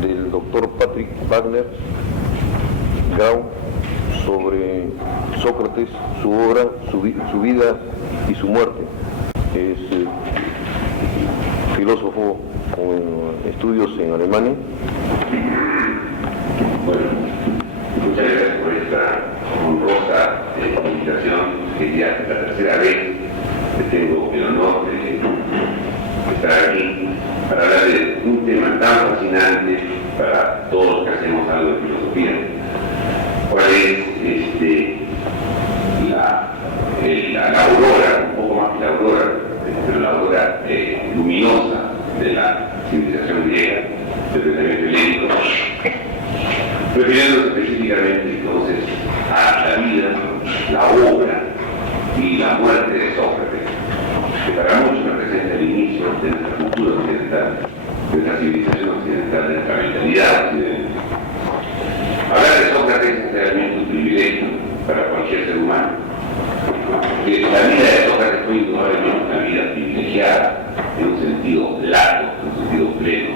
del doctor Patrick Wagner Grau sobre Sócrates, su obra, su vida y su muerte. Es filósofo con estudios en Alemania. Bueno, muchas gracias por esta honrosa invitación, que ya es la tercera vez que tengo el honor de estar aquí para hablar de un tema tan fascinante para todos los que hacemos algo de filosofía. ¿Cuál es la aurora, un poco más que la aurora, pero la aurora luminosa de la civilización griega, del pensamiento helénico, refiriéndonos específicamente entonces a la vida, la obra y la muerte de Sócrates, que para muchos representa el inicio de nuestra cultura occidental, de nuestra civilización occidental, de nuestra mentalidad occidental. Hablar de Sócrates es realmente un privilegio para cualquier ser humano. Porque la vida de Sócrates fue indudablemente una vida privilegiada, en un sentido lato, en un sentido pleno,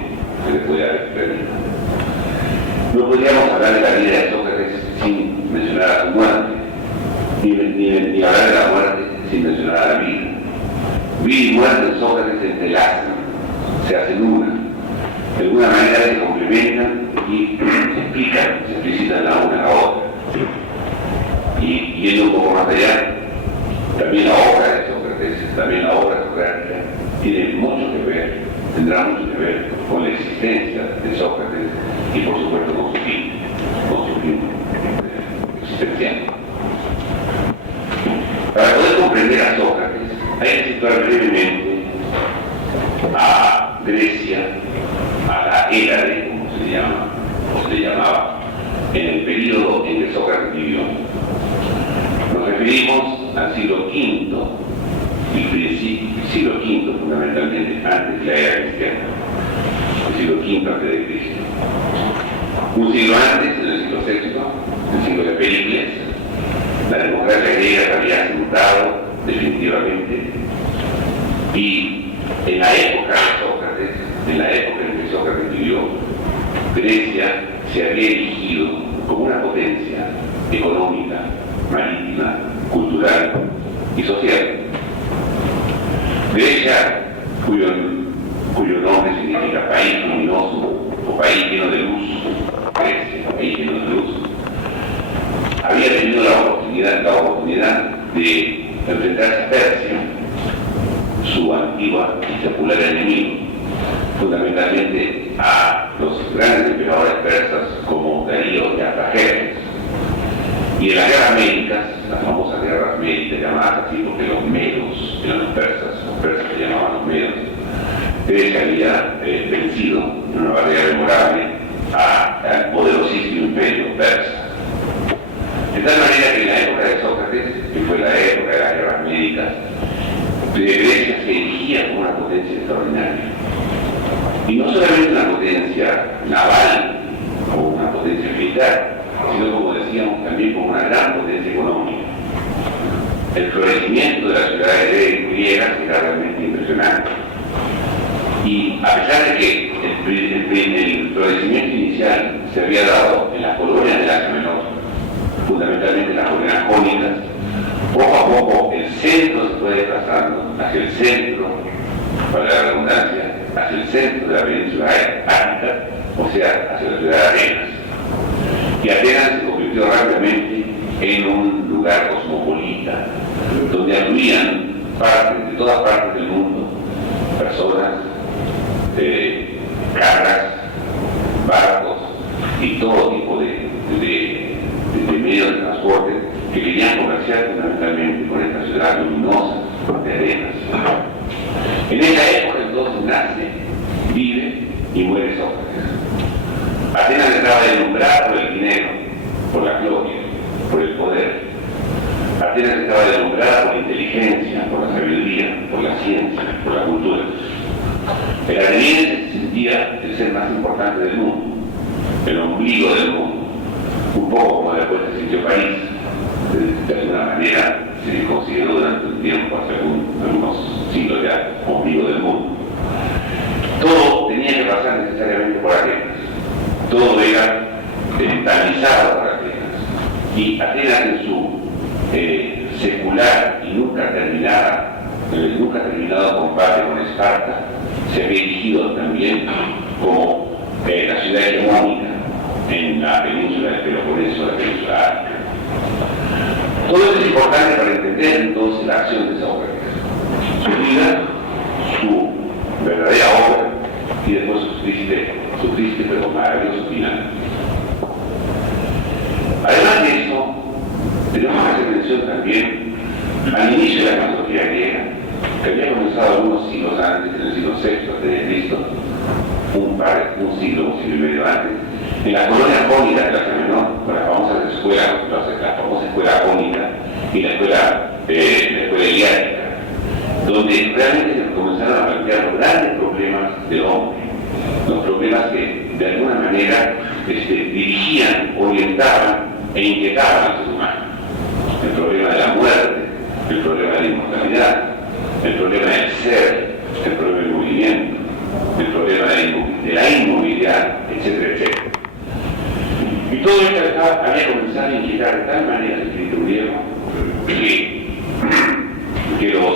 que le puede haber perdido. No podríamos hablar de la vida de Sócrates sin mencionar a su muerte, ni hablar de la muerte sin mencionar a la vida. Vida y muerte de Sócrates se entrelazan, se hacen una, de alguna manera se complementan y se explican, se explicitan la una a la otra. Y yendo un poco más allá, también la obra de Sócrates, también la obra socrática, tiene mucho que ver, tendrá mucho que ver con la existencia de Sócrates y por supuesto con su fin existencial. Para poder comprender a Sócrates, hay que situar brevemente a Grecia, a la Hélade, como se llama, o se le llamaba, en el periodo en que Sócrates vivió. Nos referimos al siglo V, siglo V fundamentalmente, antes de la era cristiana, el siglo V antes de Cristo. Un siglo antes, en el siglo VI, el siglo de Pericles, la democracia griega se había asentado definitivamente, y en la época de Sócrates, en la época en que Sócrates vivió, Grecia se había erigido como una potencia económica, marítima, cultural y social. Grecia, cuyo nombre significa país luminoso o país lleno de luz, Grecia, país lleno de luz, había tenido la oportunidad de enfrentarse a Persia, su antigua y secular enemigo, fundamentalmente a los grandes emperadores persas como Darío y Artajerjes. Y en las guerras médicas, las famosas guerras médicas llamadas así porque los medos eran los persas se llamaban los medos, Grecia había vencido en una batalla memorable al poderosísimo imperio persa. De tal manera que en la época de Sócrates, que fue la época de las guerras médicas, Grecia se erigía como una potencia extraordinaria. Y no solamente una potencia naval o una potencia militar, sino, como decíamos, también como una gran potencia económica. El florecimiento de las ciudades griegas era realmente impresionante. Y a pesar de que el florecimiento inicial se había dado en las colonias del Asia Menor, fundamentalmente en las colonias jónicas, poco a poco el centro se fue desplazando hacia el centro, para la redundancia, hacia el centro de la península ártica, o sea, hacia la ciudad de Atenas. Y Atenas se convirtió rápidamente en un lugar cosmopolita, donde afluían de todas partes del mundo, personas, cargas, barcos y todo tipo de medios de transporte que querían comerciar fundamentalmente con esta ciudad luminosa de Atenas. En esa época entonces nace, vive y muere Sócrates. Atenas estaba deslumbrada por el dinero, por la gloria, por el poder. Atenas estaba deslumbrada por la inteligencia, por la sabiduría, por la ciencia, por la cultura. El ateniense se sentía el ser más importante del mundo, el ombligo del mundo, un poco como después se sintió París. De alguna manera se le consideró durante un tiempo, hace algunos siglos ya, ombligo del mundo. Todo tenía que pasar necesariamente por Atenas. todo era tamizado por Atenas. Y Atenas en su secular y nunca terminado combate con Esparta, se había erigido también como la ciudad hegemónica en la península del Peloponeso, la península Ática. Todo esto es importante para entender entonces la acción de Sócrates, su vida, su verdadera obra y después su triste pero maravilloso final. Además de esto, tenemos que hacer mención también al inicio de la filosofía griega, que había comenzado algunos siglos antes, en el siglo VI a.C., un siglo y medio antes, en la colonia jónica de Asia Menor, con la famosa escuela jónica y la escuela heliática, donde realmente se comenzaron a plantear los grandes problemas del hombre, los problemas que de alguna manera dirigían, orientaban e inquietaban al ser humano. El problema de la muerte, el problema de la inmortalidad, el problema del ser, el problema del movimiento, el problema de la inmovilidad, etcétera, etcétera. Y todo esto había comenzado a inquietar de tal manera el espíritu griego que los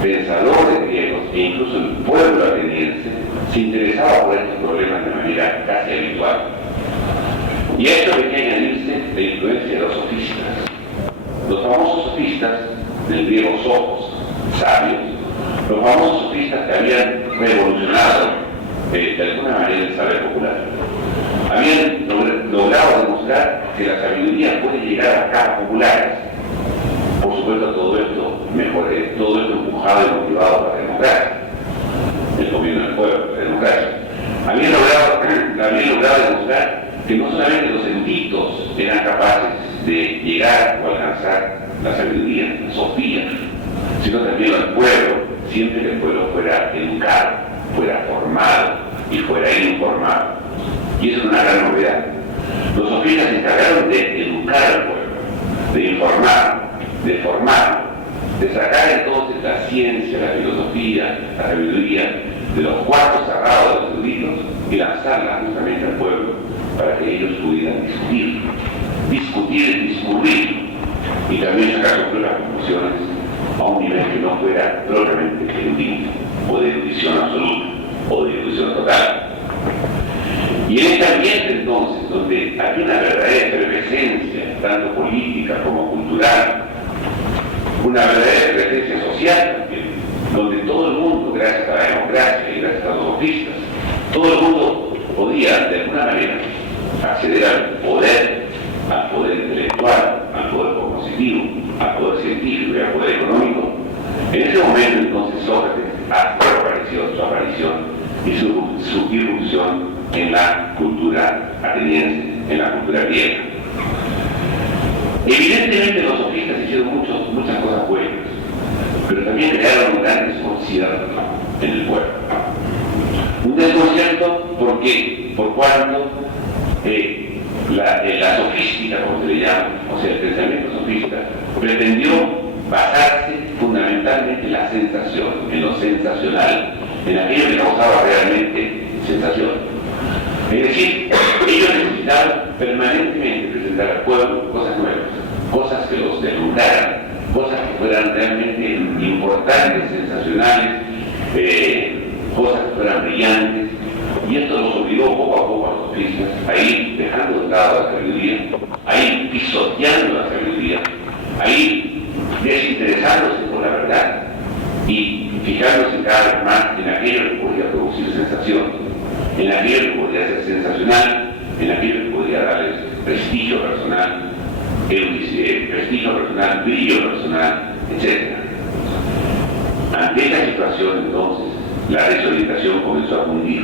pensadores griegos e incluso el pueblo ateniense se interesaba por estos problemas de manera casi habitual. Y a esto había que añadirse la influencia de los sofistas. Los famosos sofistas, del griego sofos, sabios, los famosos sofistas que habían revolucionado de alguna manera el saber popular. Habían logrado demostrar que la sabiduría puede llegar a capas populares. Por supuesto, todo esto empujado y motivado por la democracia, el gobierno del pueblo, la democracia. Habían logrado demostrar que no solamente los eruditos eran capaces de llegar o alcanzar la sabiduría, la sofía, sino también al pueblo, siempre que el pueblo fuera educado, fuera formado y fuera informado. Y eso es una gran novedad. Los sofistas se encargaron de educar al pueblo, de informar, de formar, de sacar entonces la ciencia, la filosofía, la sabiduría de los cuartos cerrados de los eruditos y lanzarla justamente al pueblo para que ellos pudieran discurrir y también sacar sus propias conclusiones a un nivel que no fuera propiamente erudito o de erudición absoluta o de erudición total. Y en este ambiente entonces, donde hay una verdadera efervescencia, tanto política como cultural, una verdadera efervescencia social también, donde todo el mundo, gracias a la democracia y gracias a los sofistas, todo el mundo podía de alguna manera acceder al poder intelectual, al poder cognitivo, al poder científico y al poder económico. En ese momento entonces Sócrates hace su aparición y su irrupción en la cultura ateniense, en la cultura griega. Evidentemente los sofistas hicieron muchas cosas buenas, pero también crearon un gran desconcierto en el pueblo. Un desconcierto por cuanto la sofística, como se le llama, o sea, el pensamiento sofista, pretendió basarse fundamentalmente en la sensación, en lo sensacional, en aquello que causaba realmente sensación. Es decir, ellos necesitaban permanentemente presentar al pueblo cosas nuevas, cosas que los deslumbraran, cosas que fueran realmente importantes, sensacionales, cosas que fueran brillantes. Y esto los obligó poco a poco a los sofistas a ir dejando de lado la sabiduría, a ir pisoteando la sabiduría, a ir desinteresándose por la verdad y fijándose cada vez más en aquello que podía producir sensación, en aquello que podía ser sensacional, en aquello que podía darles prestigio personal, brillo personal, etc. Ante esta situación, entonces, la desorientación comenzó a cundir.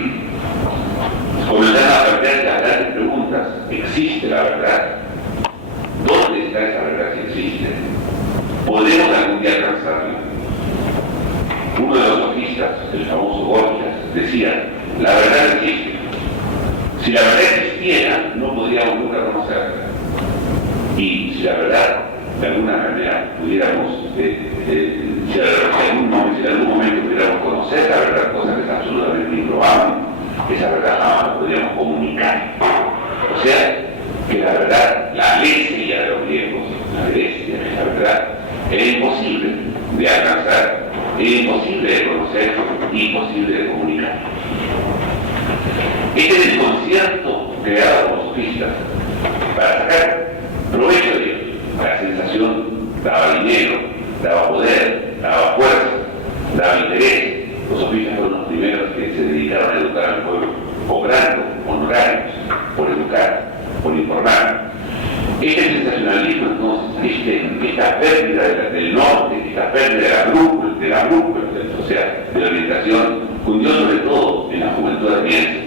Comenzaron a plantearse las grandes preguntas: ¿existe la verdad? ¿Dónde está esa verdad si existe? ¿Podemos algún día alcanzarla? Uno de los sofistas, el famoso Gorgias, decía: la verdad existe. Si la verdad existiera, no podríamos nunca conocerla. Y si la verdad, de alguna manera, pudiéramos, si en algún momento pudiéramos conocer la verdad, cosa que es absolutamente improbable, esa verdad jamás la podríamos comunicar. O sea, que la verdad, la alesia de los griegos, la alesia, esa verdad, era imposible de alcanzar, era imposible de conocer, imposible de comunicar. Este es el concierto creado por los sofistas para sacar provecho de ellos. La sensación daba dinero, daba poder, daba fuerza, daba interés. Los sofistas fueron los primeros que se dedicaron a educar al pueblo, cobrando honorarios por educar, por informar. Este sensacionalismo, entonces, esta pérdida del norte, esta pérdida de la brújula, o sea, de la orientación, cundió sobre todo en la juventud ateniense,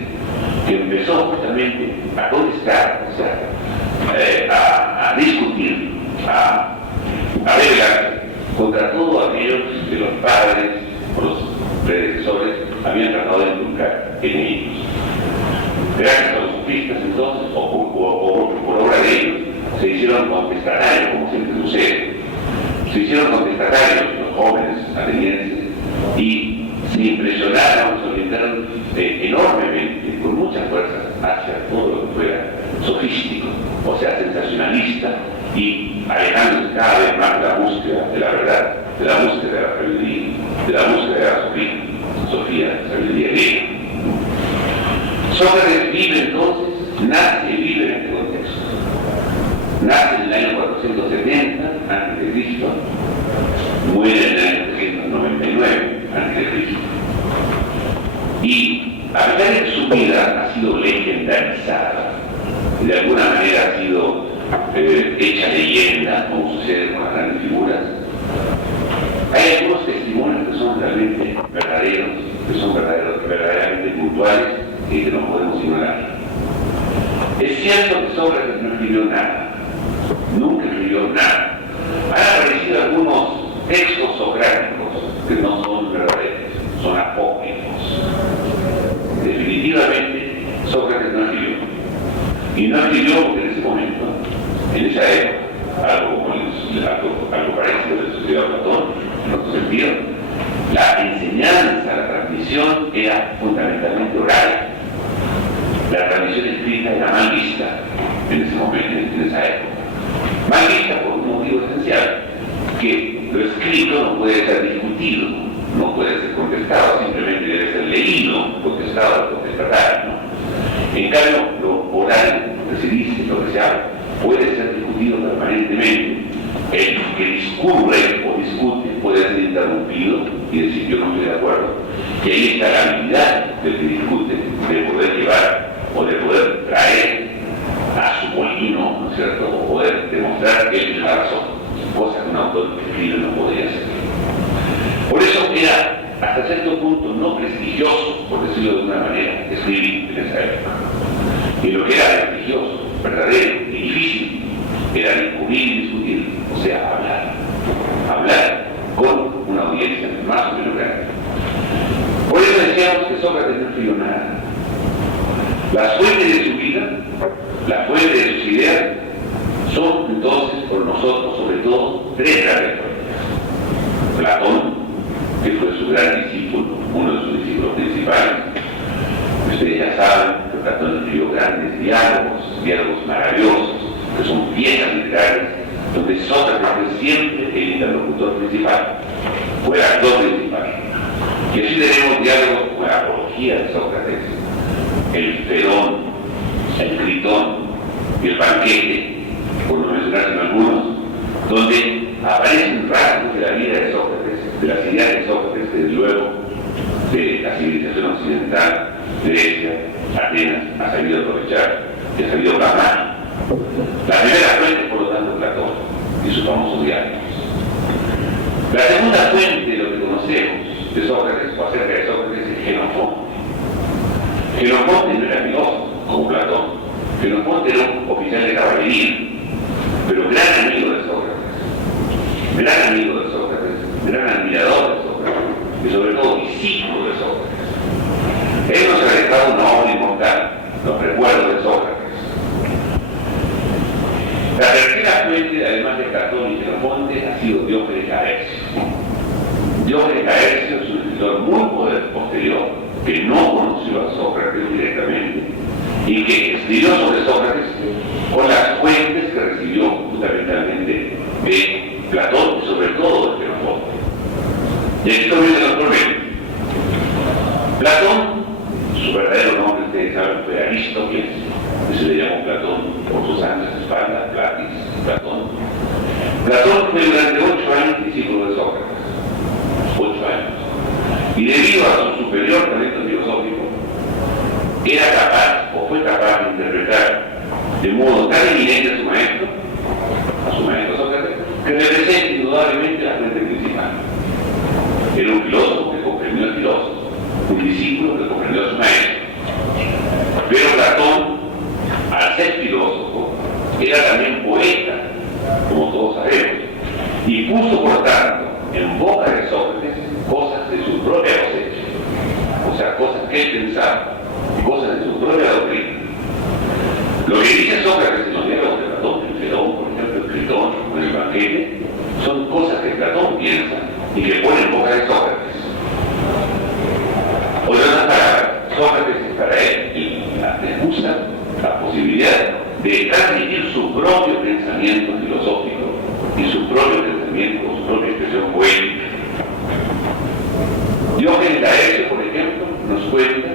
que empezó justamente a contestar, o sea, a discutir, a rebelarse contra todo aquellos que los padres o los predecesores habían tratado de inculcar en ellos. Gracias a los sofistas, entonces, o por obra de ellos, se hicieron contestatarios, como siempre sucede. Se hicieron contestatarios los jóvenes atenienses y se impresionaron, se orientaron enormemente, con mucha fuerza, hacia todo lo que fuera sofístico, o sea, sensacionalista, y alejándose cada vez más de la búsqueda de la verdad, de la búsqueda de la sabiduría, de la búsqueda de la Sofía, sabiduría griega. Sócrates vive entonces, nace y vive en este contexto. Nace en el año 470 a.C., muere en el año 399 a.C. Y a pesar de que su vida ha sido legendarizada, de alguna manera ha sido hecha leyenda, como sucede con las grandes figuras, hay algunos testimonios que son realmente verdaderos, que son verdaderamente puntuales y que no podemos ignorar. Es cierto que Sócrates no escribió nada, nunca escribió nada. Han aparecido algunos textos socráticos que no son verdaderos, son apócrifos. Definitivamente Sócrates no escribió. Y no escribió porque en ese momento, en esa época, algo parecido a lo que sucedió a Platón, en otro sentido, la enseñanza, la transmisión era fundamentalmente oral. La transmisión escrita era mal vista en ese momento, en esa época. Mal vista por un motivo esencial, que lo escrito no puede ser discutido, no puede ser contestado, simplemente debe ser leído, contestado, contestatario, ¿no? En cambio, lo oral, lo que se dice, lo que se habla, puede ser discutido permanentemente. El que discurre o discute puede ser interrumpido y decir yo no estoy de acuerdo, y ahí está la habilidad del que discute de poder llevar o de poder traer a su molino, ¿no es cierto?, o poder demostrar que él tiene la razón, cosa que un autor que escribe no podría hacer. Por eso era hasta cierto punto no prestigioso, por decirlo de alguna manera, escribir en esa época. Y lo que era prestigioso, verdadero y difícil era discutir y discutir, o sea, hablar con una audiencia más o menos grande. Por eso decíamos que Sócrates no escribió nada. Las fuentes de su vida, las fuentes de sus ideas, son entonces por nosotros sobre todo tres grandes fuentes. Platón, que fue su gran discípulo, uno de sus discípulos principales. Ustedes ya saben que Platón escribió grandes diálogos maravillosos, que son piezas literarias, donde Sócrates fue siempre el interlocutor principal, fue el actor principal. Y así tenemos diálogos como la apología de Sócrates, el Fedón, el Critón y el Banquete, por no mencionarse algunos, donde aparecen rasgos de la vida de Sócrates, de las ideas de Sócrates, desde luego de la civilización occidental, Grecia, Atenas, ha sabido aprovechar y ha sabido plasmar. La primera fuente, por lo tanto, Platón y sus famosos diálogos. La segunda fuente de lo que conocemos de Sócrates o acerca de Sócrates es Jenofonte. Jenofonte no era filósofo como Platón. Jenofonte era un oficial de caballería, pero gran amigo de Sócrates, gran amigo de Sócrates, gran admirador de Sócrates y sobre todo discípulo de Sócrates. Él nos ha dejado una obra inmortal, los recuerdos de Sócrates. La tercera fuente, además de Platón y Jenofonte, ha sido Diógenes Laercio. Diógenes Laercio es un escritor muy posterior, que no conoció a Sócrates, y que escribió sobre Sócrates con las fuentes que recibió fundamentalmente de Platón y sobre todo de Xenofonte. Y aquí comienza los problemas. Platón, su verdadero nombre, ustedes saben, fue Aristóteles, que se le llamó Platón por sus anchas espaldas, Platis, Platón. Platón fue durante 8 años discípulo de Sócrates, 8 años. Y debido a su superior talento filosófico, era capaz, o fue capaz de interpretar de modo tan evidente a su maestro Sócrates, que representa indudablemente la fuente principal. Era un filósofo que comprendió al filósofo, un discípulo que comprendió a su maestro. Pero Platón, al ser filósofo, era también poeta, como todos sabemos, y puso, por tanto, en boca de Sócrates cosas de su propia cosecha, o sea, cosas que él pensaba, cosas de su propia doctrina. Lo que dice Sócrates en los diálogos de Platón, en Fedón, por ejemplo, en Critón, en el Evangelio, son cosas que Platón piensa y que pone en boca de Sócrates. O de otras palabras, Sócrates es para él y le gusta la posibilidad de transmitir su propio pensamiento filosófico y su propio pensamiento, su propia expresión poética. Diógenes Laercio, por ejemplo, nos cuenta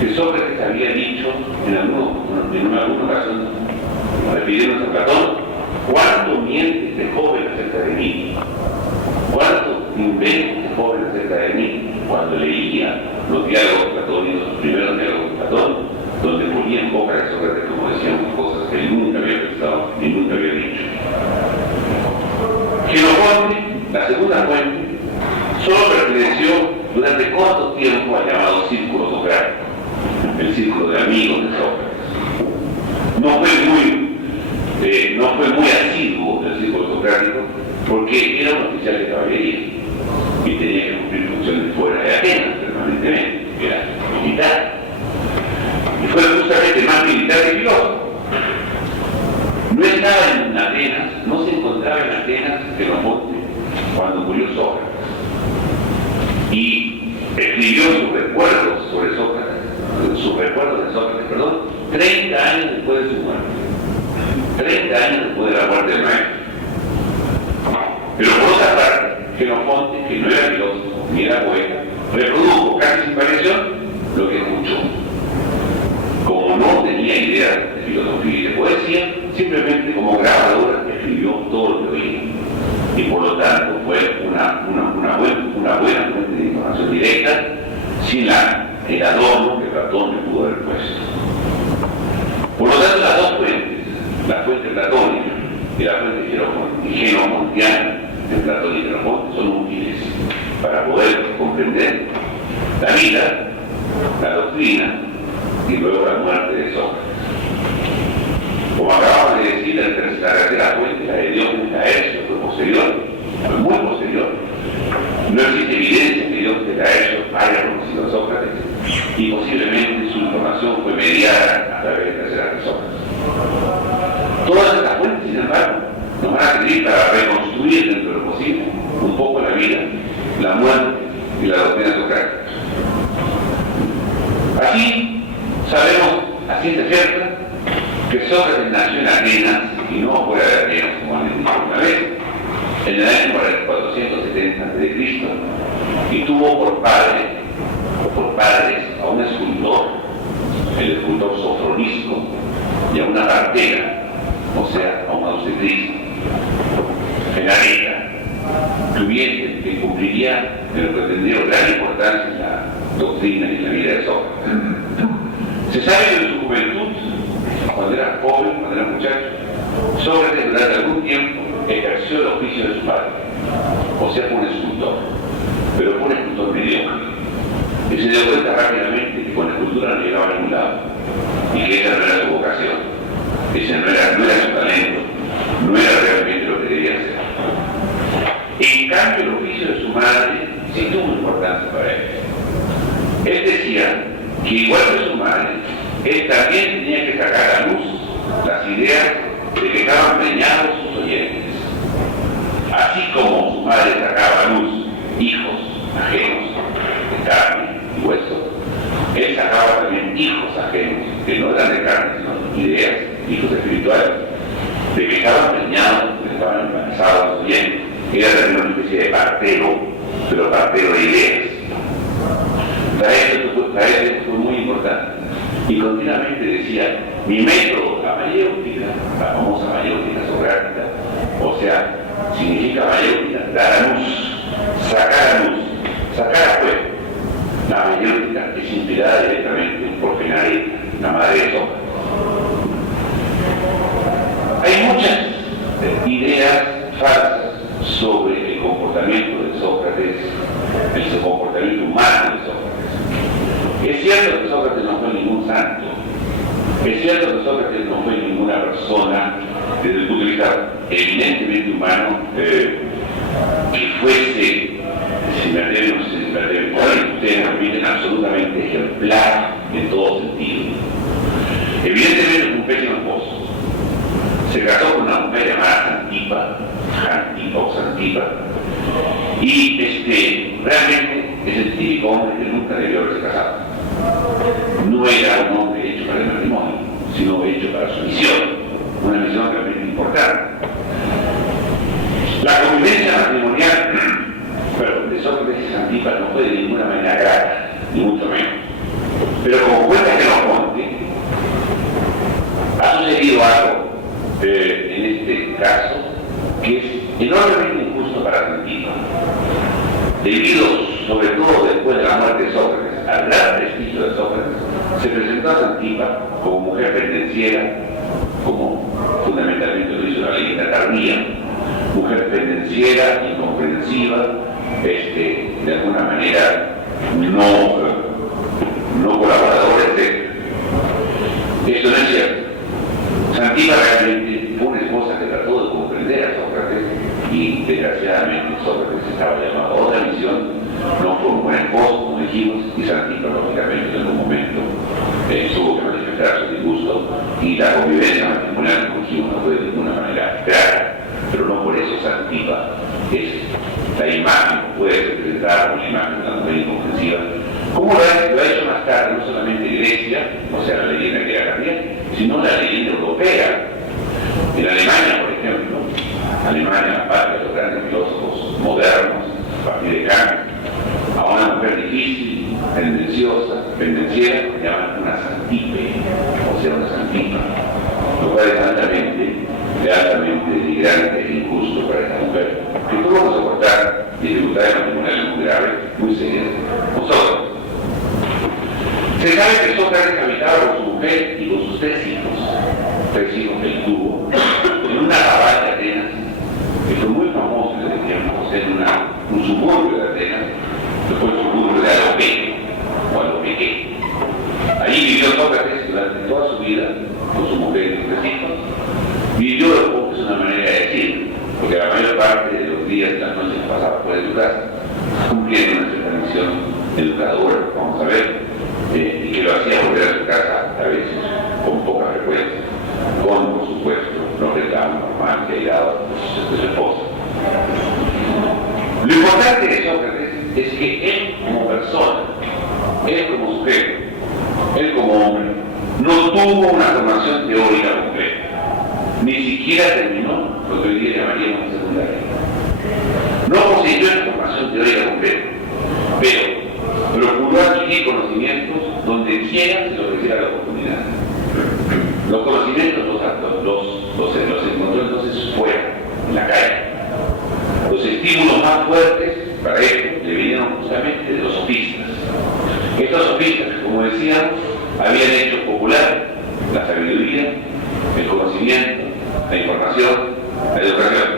que Sócrates había dicho en alguna ocasión, refiriéndose a Platón, ¿cuánto miente este joven acerca de mí? ¿Cuánto inventa este joven acerca de mí? Cuando leía los diálogos platónicos, los primeros diálogos de Platón, donde ponía en boca de Sócrates, como decíamos, cosas que él nunca había pensado y nunca había dicho. Xenofonte, la segunda fuente, solo perteneció durante corto tiempo al llamado círculo socrático, el círculo de amigos de Sócrates. No fue muy asiduo del círculo socrático porque era un oficial de caballería y tenía que cumplir funciones fuera de Atenas permanentemente, era militar. Y fue justamente más militar que filósofo. No estaba en Atenas, no se encontraba en Atenas Xenofonte cuando murió Sócrates. Y escribió sus recuerdos sobre Sócrates, sus recuerdos de Sócrates, 30 años después de su muerte. 30 años después de la muerte del maestro. Pero por otra parte, Xenofonte, que no era filósofo ni era poeta, reprodujo casi sin variación lo que escuchó. Como no tenía idea de filosofía y de poesía, simplemente como grabadora escribió todo lo que oía. Y por lo tanto fue una buena fuente de información directa, sin el adorno que Platón le pudo haber puesto. Por lo tanto, las dos fuentes, la fuente platónica y la fuente xenofontiana de Platón y Xenofonte, son útiles para poder comprender la vida, la doctrina y luego la muerte de Sócrates. Como acabamos de decir, la tercera fuente, la de Diógenes Laercio, fue posterior, fue muy posterior. No existe evidencia que Diógenes Laercio haya conocido a Sócrates y posiblemente su información fue mediada a través de terceras personas. Todas estas fuentes, sin embargo, nos van a servir para reconstruir dentro de lo posible un poco la vida, la muerte y la doctrina socrática. Aquí sabemos a ciencia cierta que Sócrates nació en Atenas y no fuera de Atenas, como han dicho una vez, en el año 470 a.C. y tuvo por padres a un escultor, el escultor Sofronisco, y a una partera, o sea, a una obstetriz, Genareta, que cumpliría el que tendría gran importancia en la doctrina y en la vida de Sócrates. Se sabe que en su juventud, cuando era joven, cuando era muchacho, Sócrates durante algún tiempo ejerció el oficio de su padre, o sea, fue un escultor, pero fue un escultor mediocre. Y se dio cuenta rápidamente que con la escultura no llegaba a ningún lado, y que esa no era su vocación, ese no era su talento, no era realmente lo que debía hacer. En cambio, el oficio de su madre sí tuvo importancia para él. Él decía que igual que su madre, él también tenía que sacar a luz las ideas de que estaban preñados sus oyentes. Así como su madre sacaba a luz hijos ajenos de carne y hueso, él sacaba también hijos ajenos que no eran de carne ideas, hijos espirituales, de que estaban preñados, que estaban embarazados, bien, era también una especie de partero, pero partero de ideas. Para esto fue muy importante. Y continuamente decía, mi método, la mayéutica, la famosa mayéutica socrática, o sea, significa mayéutica, dar a luz, sacar a luz, sacar a fuego. La mayéutica es inspirada directamente por Fenareta, la madre de Sócrates. Hay muchas ideas falsas sobre el comportamiento de Sócrates, el comportamiento humano de Sócrates. Es cierto que Sócrates no fue ningún santo, es cierto que Sócrates no fue ninguna persona desde el punto de vista eminentemente humano que fuese, si me atreven, ustedes me permiten, absolutamente ejemplar en todo sentido. Evidentemente es un pésimo esposo. Se casó con una mujer llamada Xantipa, y realmente es el típico hombre que nunca debió haberse casado. No era un hombre hecho para el matrimonio, sino hecho para su misión, una misión realmente importante. La convivencia matrimonial de Sócrates y Xantipa no fue de ninguna manera grata, ni mucho menos. Pero como cuenta que nos conte, ha sucedido algo en este caso que es enormemente injusto para Xantipa, debido sobre todo después de la muerte de Sócrates al gran prestigio de Sócrates. Se presentó a Xantipa como mujer pendenciera, como fundamentalmente lo hizo la leyenda tardía, mujer pendenciera, incomprensiva, de alguna manera no colaboradora, etc. Esto no es cierto. Xantipa realmente fue una esposa que trató de comprender a Sócrates y desgraciadamente Sócrates estaba llamado a otra misión. No fue un buen esposo, como dijimos, y Xantipa lógicamente en algún momento tuvo que manifestar su disgusto, y la convivencia matrimonial, como dijimos, no fue de ninguna manera grave, pero no por eso Xantipa es la imagen, puede representar una imagen de una mujer incomprensiva, como lo ha hecho más tarde, no solamente Grecia, o sea, la leyenda griega también, sino la leyenda europea. En Alemania, por ejemplo, Alemania, la patria de los grandes filósofos modernos, a partir de Kant, a una mujer difícil, pendenciera, que llaman una Xantipe, o sea, una Xantipa, lo cual es altamente denigrante e injusto para esta mujer, que tuvo que soportar dificultades matrimoniales muy graves, muy serias, nosotros. Se sabe que Sócrates habitaba con su mujer y con sus tres hijos que él tuvo, en una arrabal de Atenas, que fue muy famoso en ese tiempo, o sea, en un suburbio de Atenas, que fue el suburbio de Alopeque, o Alopeque. Allí vivió Sócrates durante toda su vida, con su mujer y sus tres hijos. Vivió de poco, es una manera de decir, porque la mayor parte de los días y las noches pasaba fuera de su casa, cumpliendo una cierta misión educadora, vamos a ver, y que lo hacía volver a su casa a veces con poca frecuencia, con, por supuesto, los reclamos normales que hay dado de su esposa. Lo importante de Sócrates es que él como persona, él como sujeto, él como hombre, no tuvo una formación teórica completa, ni siquiera terminó lo que hoy día llamaríamos secundaria. No poseyó una formación teórica completa, pero procuró adquirir conocimientos donde quiera se le ofreciera la oportunidad. Los conocimientos los encontró entonces fuera, en la calle. Los estímulos más fuertes para esto le vinieron justamente de los sofistas. Estos sofistas, como decíamos, habían hecho popular la sabiduría, el conocimiento, la información, la educación.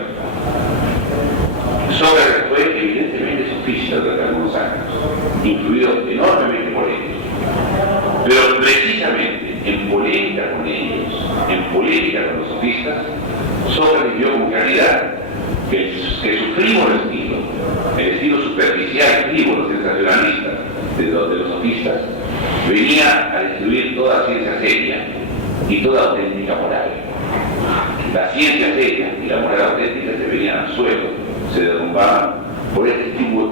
Sócrates fue evidentemente sofista durante algunos años, influido enormemente por ellos. Pero precisamente en polémica con ellos, en polémica con los sofistas, Sócrates vio con claridad que su frívolo estilo, el estilo superficial, frívolo, sensacionalista de los sofistas, venía a destruir toda ciencia seria y toda auténtica moral. La ciencia seria y la moral auténtica se venían al suelo, se derrumbaban por ese estilo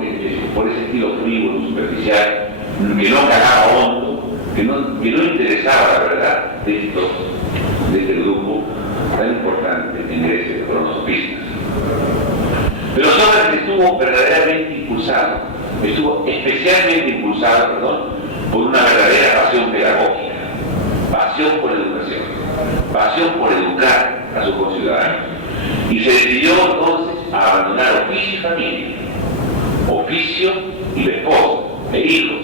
frívolo, superficial, que no calaba hondo, que no interesaba la verdad de estos estuvo especialmente impulsado, por una verdadera pasión pedagógica, pasión por la educación, pasión por educar a sus conciudadanos. Y se decidió entonces a abandonar oficio y familia, oficio y esposo e hijos,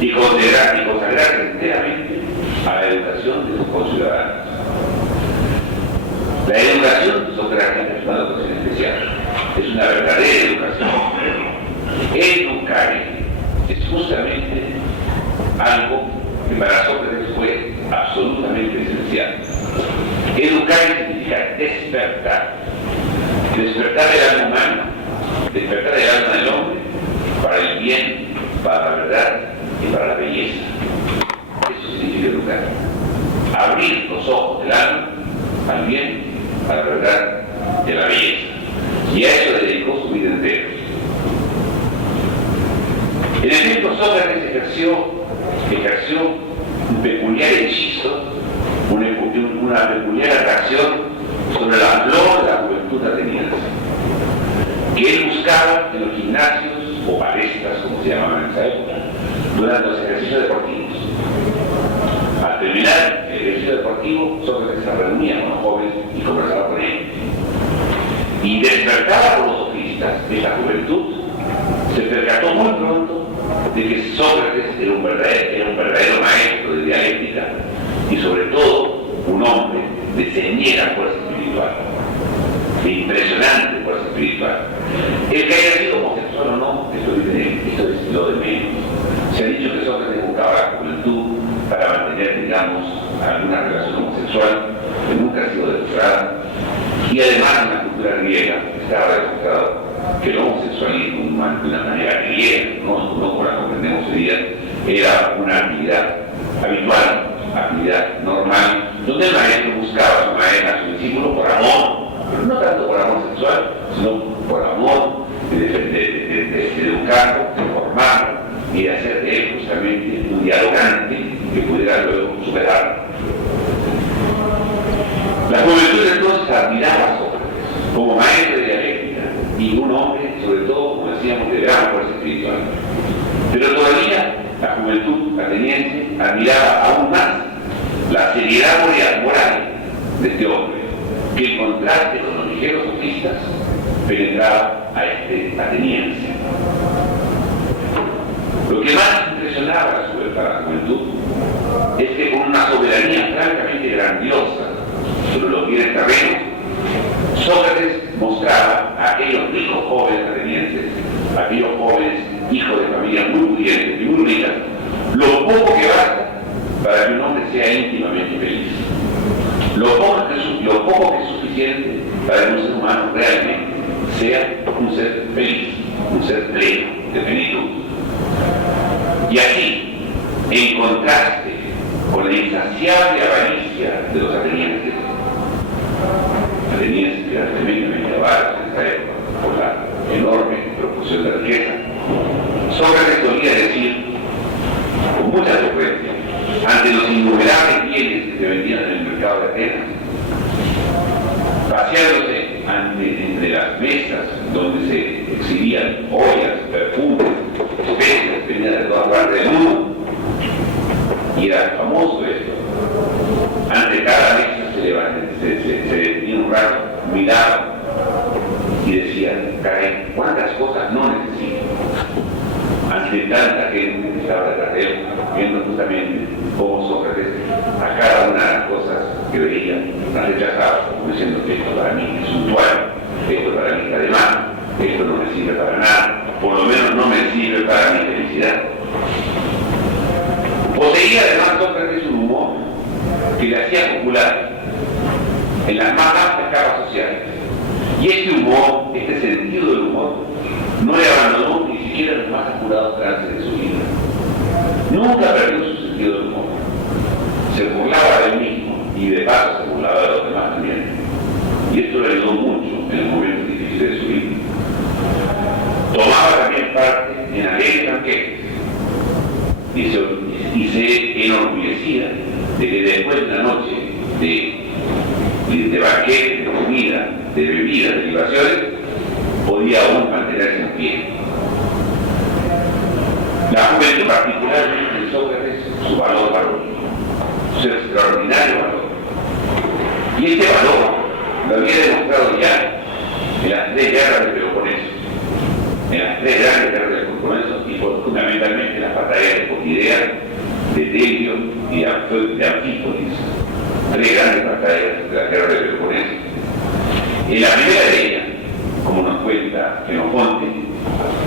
y consagrarse enteramente a la educación de sus conciudadanos. La educación, Sócrates es una educación especial, es una verdadera educación. Educar es justamente algo que para Sócrates fue absolutamente esencial. Educar significa despertar el alma humana, despertar el alma del hombre para el bien, para la verdad y para la belleza. Eso significa educar. Abrir los ojos del alma al bien, a la verdad y a la belleza. Y a eso le dedicó su vida entera. En efecto, Sócrates ejerció un peculiar hechizo, una peculiar atracción sobre la flor de la juventud ateniense, que él buscaba en los gimnasios o palestras, como se llamaban en esa época, durante los ejercicios deportivos. Al terminar el ejercicio deportivo, Sócrates se reunía con los jóvenes y conversaba con ellos. Y despertada por los sofistas de la juventud, se percató muy pronto de que Sócrates era un verdadero maestro de dialéctica y sobre todo un hombre de ceñera fuerza espiritual, de impresionante fuerza espiritual. El que haya sido homosexual o no, esto es lo de menos. Se ha dicho que Sócrates buscaba la juventud para mantener, digamos, alguna relación homosexual que nunca ha sido demostrada, y además en la cultura griega estaba demostrado que el homosexualismo de una manera griega, no como la comprendemos hoy día, era una actividad habitual, actividad normal, donde el maestro buscaba a su discípulo por amor, pero no tanto por amor sexual, sino por amor de educarlo, de formarlo y de hacer de él justamente un dialogante que pudiera luego superarlo. La juventud entonces admiraba a Sócrates como maestro de dialéctica y un hombre, sobre todo, como decíamos, de gran fuerza espiritual. Pero todavía la juventud ateniense admiraba aún más la seriedad moral de este hombre, que en contraste con los ligeros sofistas penetraba a este ateniense. Lo que más impresionaba a la juventud es que con una soberanía francamente grandiosa sobre los bienes terrenos, Sócrates mostraba a aquellos ricos jóvenes atenienses, a aquellos jóvenes hijos de familias muy pudientes y muy ricas, lo poco que basta para que un hombre sea íntimamente feliz. Lo poco que es suficiente para que un ser humano realmente sea un ser feliz, un ser pleno, de plenitud. Y así, en contraste con la insaciable avaricia de los atenienses que eran tremendamente avaros en esa época por la enorme proporción de riqueza, Sócrates solía decir con mucha frecuencia, ante los innumerables bienes que se vendían en el mercado de Atenas, paseándose entre las mesas donde se exhibían ollas, perfumes, especias que venían de todas partes del mundo, y era famoso esto. Ante cada mesa se detenía un rato, miraba y decía, caray, ¿cuántas cosas no necesito? Ante tanta gente que estaba detrás de él, viendo justamente cómo Sócrates a cada una de las cosas que veía las rechazaba, como diciendo que esto para mí es suntuario, esto para mí está de más, esto no me sirve para nada, por lo menos no me sirve para mi felicidad. Poseía además Sócrates un humor que le hacía popular en las más altas capas sociales. Y este humor, este sentido del humor, no le abandonó ni siquiera en los más apurados trances de su vida. Nunca perdió su sentido del humor. Se burlaba de él mismo y de paso se burlaba de los demás también. Y esto le ayudó mucho en los momentos difíciles de su vida. Tomaba también parte en alegres banquetes y se enorgullecía de que después de una noche de banquete, de comida, de bebidas, de libaciones, podía aún mantenerse en pie. La juventud, particularmente de Sócrates, su valor valórico, su extraordinario valor. Y este valor lo había demostrado ya en las tres guerras de Peloponeso, en las tres grandes guerras de Peloponeso y fundamentalmente en las batallas de Potidea, de Telio y de Anfípolis. Tres grandes batallas de la guerra de Peloponeso. En la primera de ellas, como nos cuenta Xenofonte,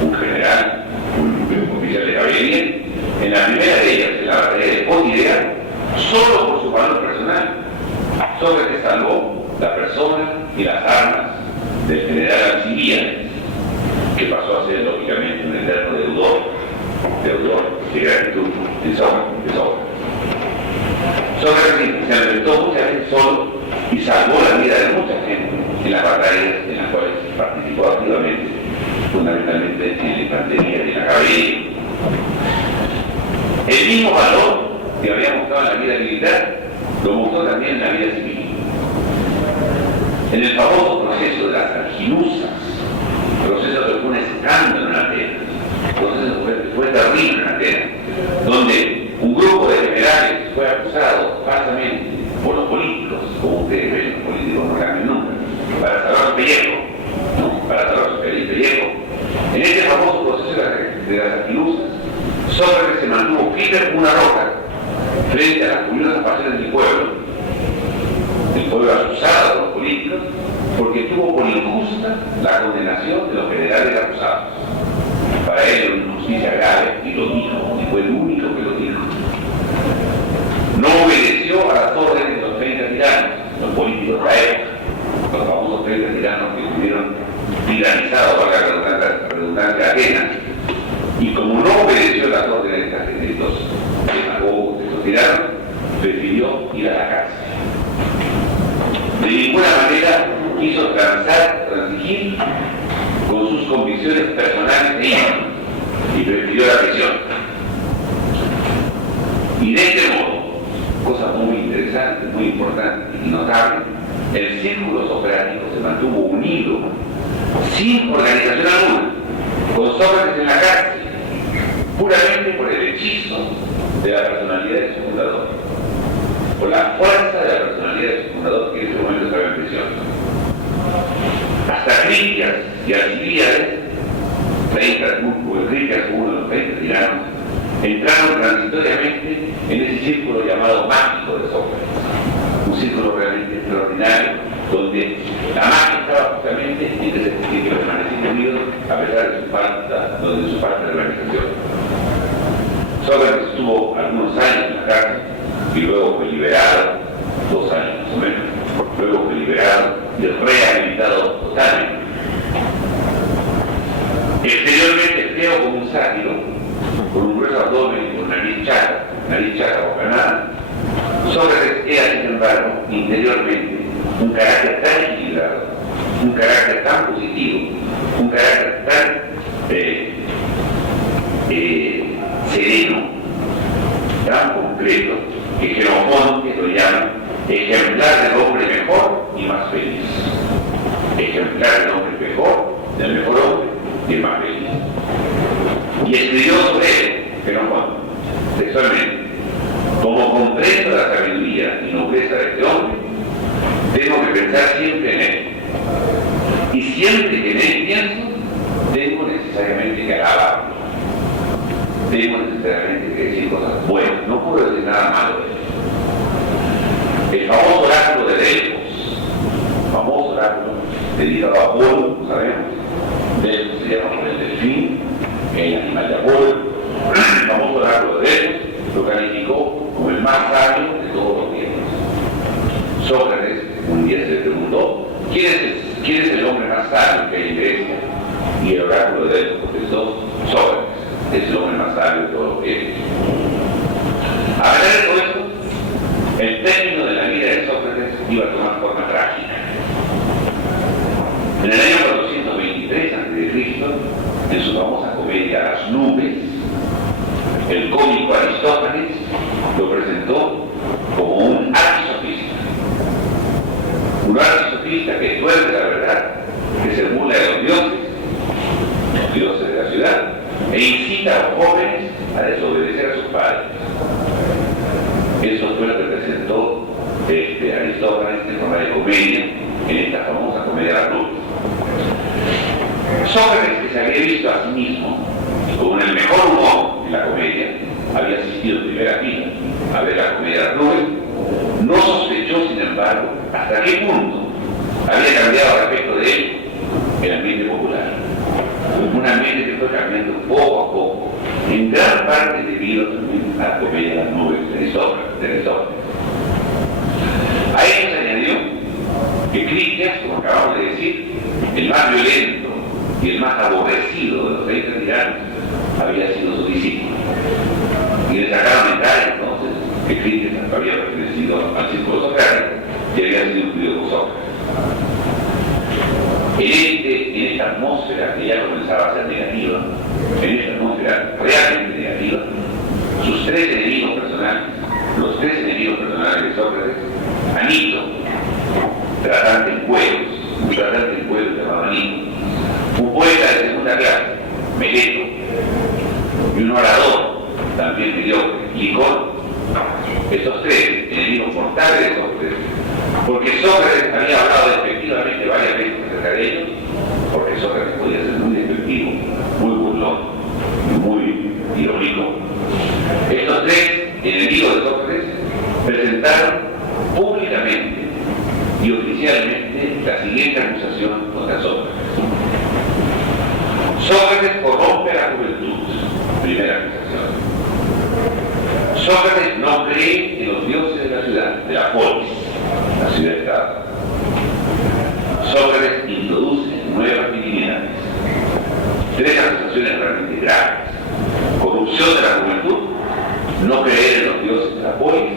un general, un oficial de caballería, en la primera de ellas, en la batalla de Potidea, solo por su valor personal, Sócrates salvó la persona y las armas del general Alcibíades, que pasó a ser lógicamente un eterno deudor de gratitud de Sócrates. Sócrates se enfrentó muchas veces solo y salvó la vida de mucha gente en las batallas en las cuales participó activamente, fundamentalmente en la infantería y en la caballería. El mismo valor que había mostrado en la vida militar lo mostró también en la vida civil. En el famoso proceso de las Arginusas, proceso que fue un escándalo en Atenas, proceso que fue terrible en Atenas, donde un grupo de generales fue acusado falsamente por los políticos, como ustedes ven, los políticos no cambian nunca, para salvar su pellejo, ¿no? Para salvar su pellejo. En este famoso proceso de las Arginusas, Sócrates se mantuvo firme como una roca frente a las curiosas pasiones del pueblo acusado por los políticos, porque tuvo por injusta la condenación de los generales acusados. Para él era una injusticia grave, y lo dijo, y fue el único que lo dijo. No obedeció a las órdenes de los 30 tiranos, los políticos de la época, los famosos 30 tiranos que estuvieron tiranizados, valga la redundancia, de Atenas, y como no obedeció las órdenes de estos demagogos, de estos tiranos, prefirió ir a la cárcel. De ninguna manera quiso transigir con sus convicciones personales e íntimas y prefirió la prisión. Y de este modo, cosa muy interesante, muy importante y notable, el círculo socrático se mantuvo unido, sin organización alguna, con Sócrates en la cárcel, puramente por el hechizo de la personalidad de su fundador, por la fuerza de la personalidad de su fundador, que en ese momento estaba en prisión. Hasta Critias y Alcibíades, Critias, uno de los 30 tiranos, entraron transitoriamente en ese círculo llamado mágico de Sócrates, un círculo realmente extraordinario, donde la magia estaba justamente en que permanecían unidos a pesar de su falta de organización. Sócrates estuvo algunos años en la cárcel y luego fue liberado, 2 años más o menos, luego fue liberado y rehabilitado totalmente. Exteriormente feo como un sátiro, con un grueso abdomen y con nariz chata o canada, Sócrates era, sin embargo, interiormente un carácter tan equilibrado, un carácter tan positivo, un carácter tan sereno, tan concreto, que Xenofonte lo llama ejemplar del hombre mejor y más feliz. Ejemplar del hombre mejor, del mejor hombre y el más feliz. Y escribió sobre él, Xenofonte, textualmente: como comprendo la sabiduría y nobleza de este hombre, tengo que pensar siempre en él. Y siempre que en él pienso, tengo necesariamente que alabarlo. Tengo necesariamente que decir cosas buenas. No puedo decir nada malo de él. El famoso oráculo de Delfos, famoso oráculo dedicado a Apolo, sabemos. Delfos se llama por el delfín, el animal de Apolo. El famoso oráculo de Delfos lo calificó como el más sabio de todos los tiempos. Sócrates un día se le preguntó: ¿quién es el hombre más sabio que hay en Grecia? Y el oráculo de Delfos contestó: Sócrates es el hombre más sabio de todos los tiempos. A pesar de todo esto, el término de la vida de Sócrates iba a tomar forma trágica. En el año 423 a.C., en su famosa comedia Las Nubes, el cómico Aristófanes lo presentó como un artisofista. Un artisofista que tuerce la verdad, que se burla de los dioses Aristófanes en forma de comedia, en esta famosa comedia de las nubes. Sócrates, que se había visto a sí mismo con el mejor humor en la comedia, había asistido en primera fila a ver la comedia de las nubes, no sospechó, sin embargo, hasta qué punto había cambiado respecto de él el ambiente popular. Un ambiente que fue cambiando poco a poco, en gran parte debido también a la comedia de las nubes de Aristófanes. A ello se añadió que Critias, como acabamos de decir, el más violento y el más aborrecido de los 30 tiranos, había sido su discípulo. Y destacaron mental entonces que Critias había pertenecido al círculo socrático y había sido incluido por Sócrates. En esta atmósfera que ya comenzaba a ser negativa, en esta atmósfera realmente negativa, sus tres enemigos personales, los tres enemigos personales de Sócrates, Anito, tratante en cueros llamado Anito, un poeta de segunda clase, Meleto, y un orador, también mediocre, Licón, estos tres enemigos mortales de Sócrates, porque Sócrates había hablado despectivamente varias veces acerca de ellos, porque Sócrates podía ser muy despectivo, muy burlón, muy irónico. Estos tres enemigos de Sócrates presentaron públicamente y oficialmente la siguiente acusación contra Sócrates. Sócrates corrompe a la juventud, primera acusación. Sócrates no cree en los dioses de la ciudad, de la polis, la ciudad-estado. Sócrates introduce nuevas divinidades. Tres acusaciones realmente graves. Corrupción de la juventud, no creer en los dioses de la polis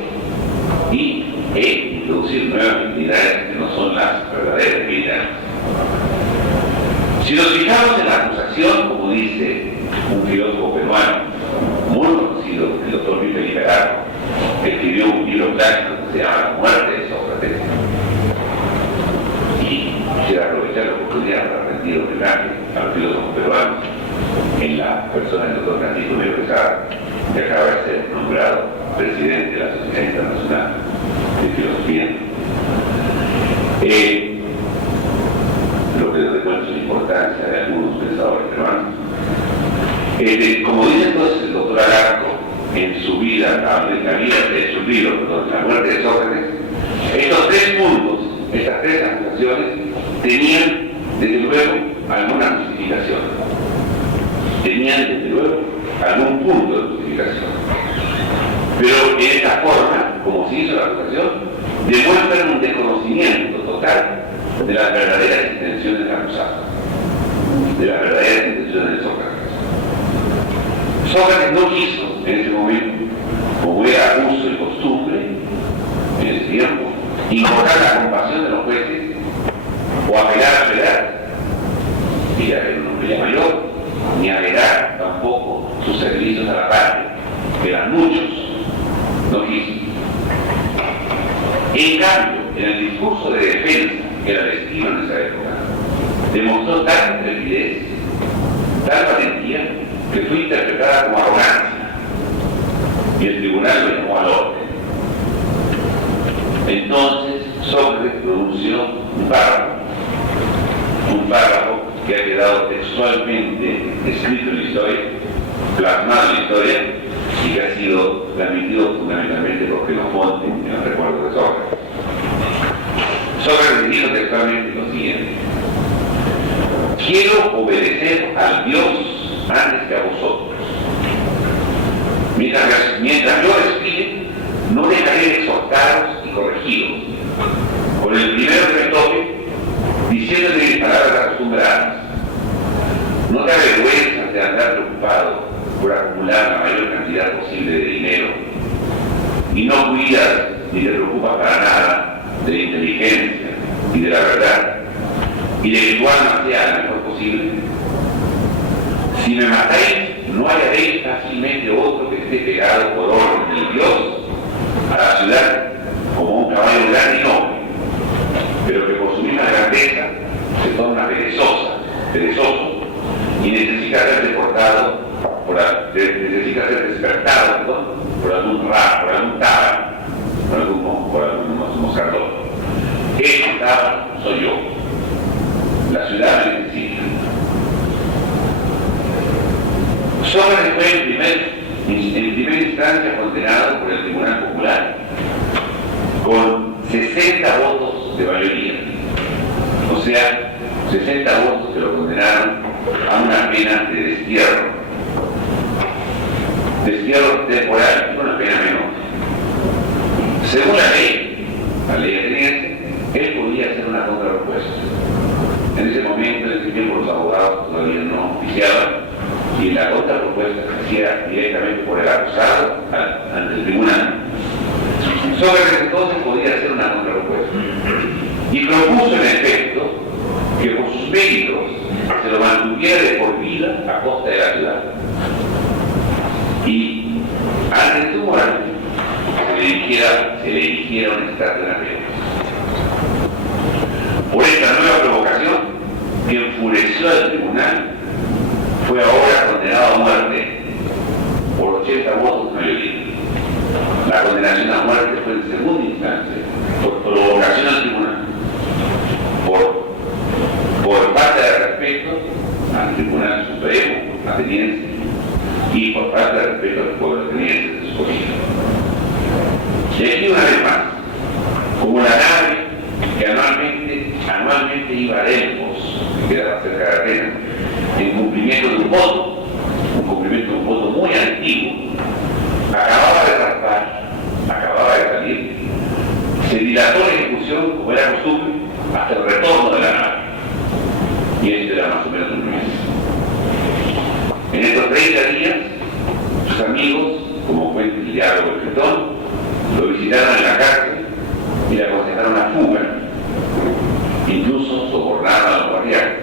y introducir nuevas divinidades que no son las verdaderas divinidades. Si nos fijamos en la acusación, como dice un filósofo peruano muy conocido, el doctor Luis Felipe Largo, que escribió un libro clásico que se llama La muerte de Sócrates, y quisiera aprovechar la oportunidad para rendir homenaje a los filósofos peruanos en la persona del doctor Francisco Melo Quesada, que acaba de ser nombrado presidente de la Sociedad Internacional de Filosofía. Lo que demuestra su importancia de algunos pensadores peruanos. Como dice entonces el doctor Alarco en su vida, en su libro, La muerte de Sócrates, estos tres puntos, estas tres acusaciones, tenían desde luego alguna justificación. Tenían desde luego algún punto de justificación. Pero en esta forma, como se hizo la acusación, demuestran un desconocimiento total de las verdaderas intenciones del acusado, de las verdaderas intenciones de Sócrates. Sócrates no quiso en ese momento, como era uso y costumbre en ese tiempo, invocar la compasión de los jueces o apelar a la piedad. Ella era un hombre ya mayor, ni apelar tampoco sus servicios a la patria, que eran muchos. No quiso. En cambio, en el discurso de defensa que era el estilo en esa época, demostró tal intrepidez, tal valentía, que fue interpretada como arrogancia, y el tribunal lo llamó al orden. Entonces Sócrates pronunció un párrafo que ha quedado textualmente escrito en la historia, plasmado en la historia, y que ha sido transmitido fundamentalmente por Jenofonte en el recuerdo de Sócrates. Sócrates dijo textualmente lo siguiente: quiero obedecer al Dios antes que a vosotros. Mientras yo respire, no dejaré de exhortaros y corregiros. Con el primero que me toque, diciéndole mis palabras acostumbradas. No te avergüenzas de andar preocupado por acumular la mayor cantidad posible de dinero, y no cuidas ni te preocupas para nada de la inteligencia y de la verdad, y de que tu alma sea lo mejor posible. Si me matáis, no hallaréis fácilmente otro que esté pegado por orden del Dios a la ciudad como un caballo grande y noble, pero que por su misma grandeza se torna perezoso, y necesita ser deportado, necesita ser despertado por algún tábano, por algún Moscardón. Este estaba, soy yo. La ciudad me necesita. Sócrates fue en primera instancia condenado por el Tribunal Popular con 60 votos de mayoría. O sea, 60 votos que lo condenaron a una pena de destierro. Destierro temporal y una pena menor. Según la ley ateniense, él podía hacer una contrapropuesta. En ese momento, en ese tiempo, los abogados todavía no oficiaban y la contrapropuesta se hacía directamente por el acusado ante el tribunal. Sócrates entonces podía hacer una contrapropuesta y propuso en efecto que por sus méritos se lo mantuviera de por vida a costa de la ciudad. Y antes de su muerte se le erigiera una estatua en Atenas. Por esta nueva provocación, que enfureció al tribunal, fue ahora condenado a muerte por 80 votos de mayoría. La condenación a muerte fue en segunda instancia, por provocación al tribunal, por falta de respeto al Tribunal Supremo ateniense y por falta de respeto al pueblo ateniense de su origen. Y aquí una vez más, como la nave que anualmente iba a Delfos, que quedaba cerca de Atenas, en cumplimiento de un voto muy antiguo, acababa de zarpar, acababa de salir, se dilató la ejecución, como era costumbre, hasta el retorno de la nave. Y este era más o menos un mes. En estos 30 días, sus amigos, como cuenta el diálogo del Cretón, lo visitaron en la cárcel y le aconsejaron la fuga. Incluso sobornaron a los guardianes.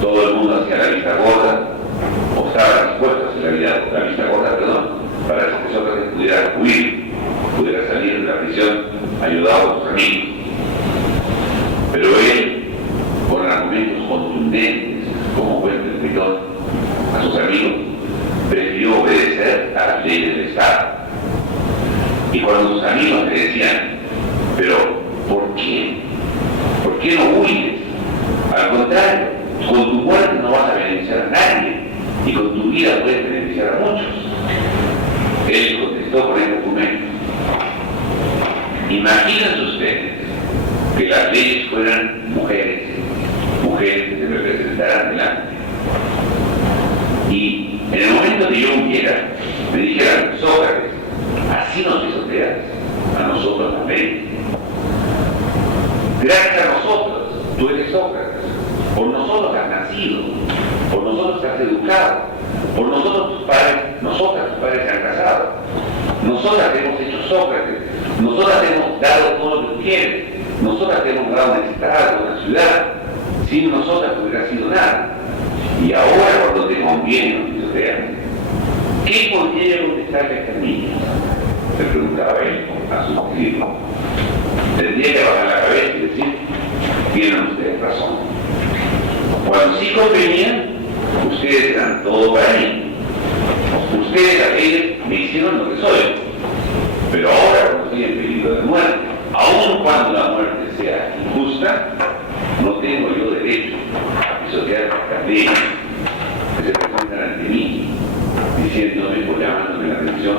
Todo el mundo hacía la vista gorda, o estaba dispuesto a hacer la vista gorda, para que Sócrates pudiera huir, pudiera salir de la prisión ayudado por sus amigos. Pero él, con argumentos contundentes, como cuenta el escritor a sus amigos, prefirió obedecer a las leyes del Estado. Y cuando sus amigos le decían, pero ¿por qué? ¿Por qué no huyes? Al contrario, con tu muerte no vas a beneficiar a nadie y con tu vida puedes beneficiar a muchos. Él contestó con este argumento. Imagínense ustedes que las leyes fueran mujeres que se representaran delante. Y en el momento que yo huyera, me dijeran, Sócrates, así nos pisoteas, a nosotros también. Gracias a nosotros, tú eres Sócrates, por nosotros has nacido, por nosotros te has educado, por nosotros tus padres se han casado, nosotras te hemos hecho Sócrates, nosotras te hemos dado todo lo que quieres, nosotras te hemos dado un estado, una ciudad, sin nosotras no hubiera sido nada. Y ahora cuando te conviene nos pisotean. ¿Qué conviene contestarle a estas niñas? Se preguntaba él a sus discípulos. Tendría que bajar la cabeza y decir, tienen ustedes razón. Cuando sí convenían, ustedes eran todo para mí. Ustedes aquellos me hicieron lo que soy. Pero ahora, cuando estoy en peligro de muerte, aun cuando la muerte sea injusta, no tengo yo derecho a pisotear estas leyes que se presentan ante mí, diciéndome o llamándome la atención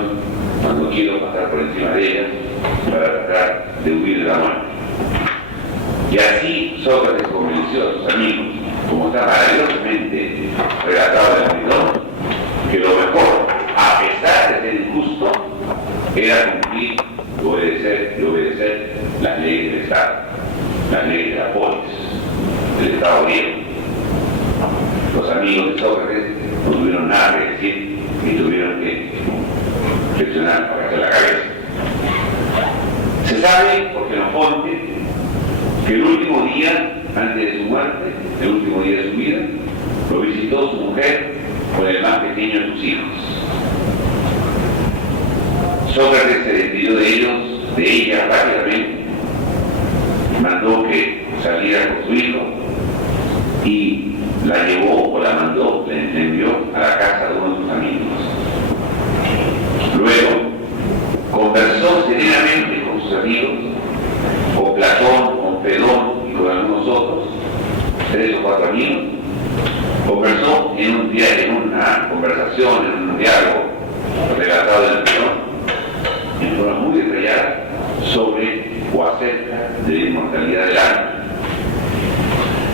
cuando quiero pasar por encima de ellas para tratar de huir de la muerte. Y así Sócrates convenció a sus amigos, como está maravillosamente relatado en el escritor, que lo mejor, a pesar de ser injusto, era cumplir y obedecer las leyes del Estado, las leyes de la polis, del Estado griego. Los amigos de Sócrates no tuvieron nada que decir y tuvieron que flexionar para hacer la cabeza. Se sabe, porque nos conte, que el último día, antes de su muerte, el último día de su vida, lo visitó su mujer con el más pequeño de sus hijos. Sócrates se despidió de ella rápidamente, mandó que saliera con su hijo y la llevó o la mandó, le envió a la casa de uno de sus amigos. Luego conversó serenamente con sus amigos conversó en una conversación, en un diálogo relatado en el Perón, en forma muy detallada, sobre o acerca de la inmortalidad del alma.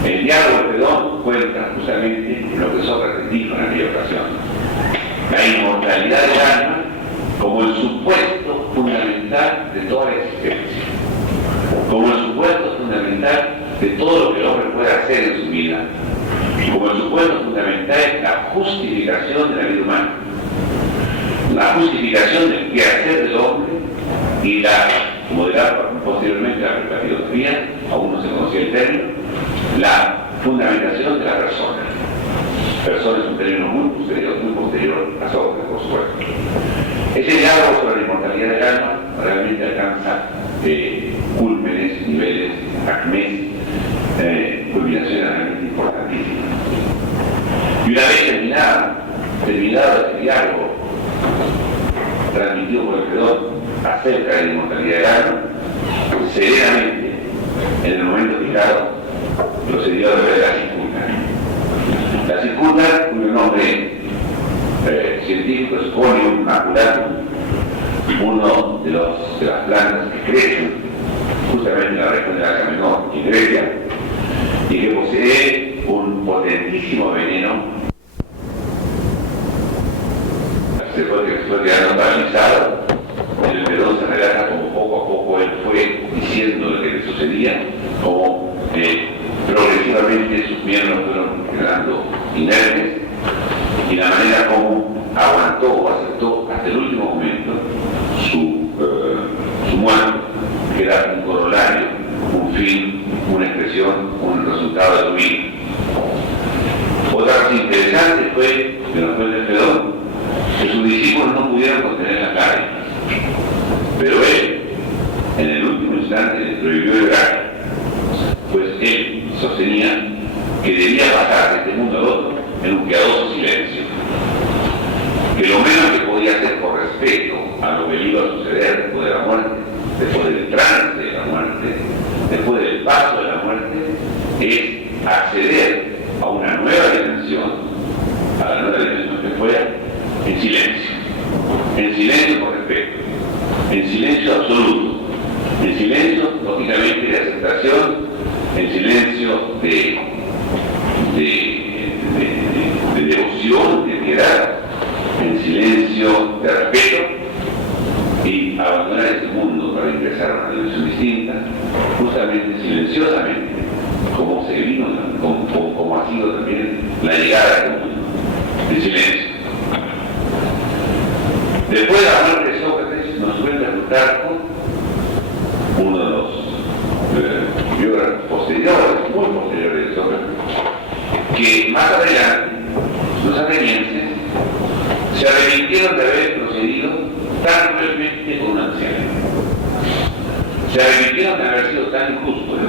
El diálogo de Perón cuenta justamente lo que Sócrates dijo en aquella ocasión: la inmortalidad del alma como el supuesto fundamental de toda la existencia, como el supuesto fundamental de todo lo que el hombre puede hacer en su vida, como el supuesto fundamental es la justificación de la vida humana, la justificación del quehacer del hombre y la, como dirá posteriormente la filosofía, aún no se conocía el término, la fundamentación de la persona. Persona es un término muy posterior a Sócrates, por supuesto. Ese diálogo sobre la inmortalidad del alma realmente alcanza cúlmenes, niveles, acmés, culminaciones realmente importantísimas. Y una vez terminado ese diálogo transmitido por el Perón acerca de la inmortalidad del alma, serenamente, en el momento fijado, procedió a revelar la circunda. La circunda, cuyo nombre científico es Phonium maculatum, uno de las plantas que crecen justamente en la región de Asia Menor y Grecia, y que posee un potentísimo veneno. Se fue quedando paralizado. En el Perón se relata como poco a poco él fue diciendo lo que le sucedía, como progresivamente sus miembros fueron quedando inertes, y la manera como aguantó o aceptó hasta el último momento su muerte, que era un corolario, un fin, una expresión, un resultado de su vida. Otra cosa interesante fue, que nos cuenta el Perón, que sus discípulos no pudieron contener las lágrimas, pero él, en el último instante, les prohibió llorar, pues él sostenía que debía pasar de este mundo al otro en un piadoso silencio, que lo menos que podía hacer por respeto a lo que le iba a suceder después de la muerte, después del trance de la muerte, después del paso de la muerte, es acceder a una nueva dimensión, a la nueva dimensión que fuera, en silencio por respeto, en silencio absoluto, en silencio, lógicamente, de aceptación, en silencio de devoción, de piedad, en silencio de respeto, y abandonar este mundo para ingresar a una dimensión distinta, justamente silenciosamente, como se vino, como ha sido también la llegada a este mundo, en silencio. Después de la muerte de Sócrates, nos cuenta Plutarco, uno de los biógrafos posteriores, muy posteriores de Sócrates, que más adelante los atenienses se arrepintieron de haber procedido tan cruelmente con un anciano. Se arrepintieron de haber sido tan injustos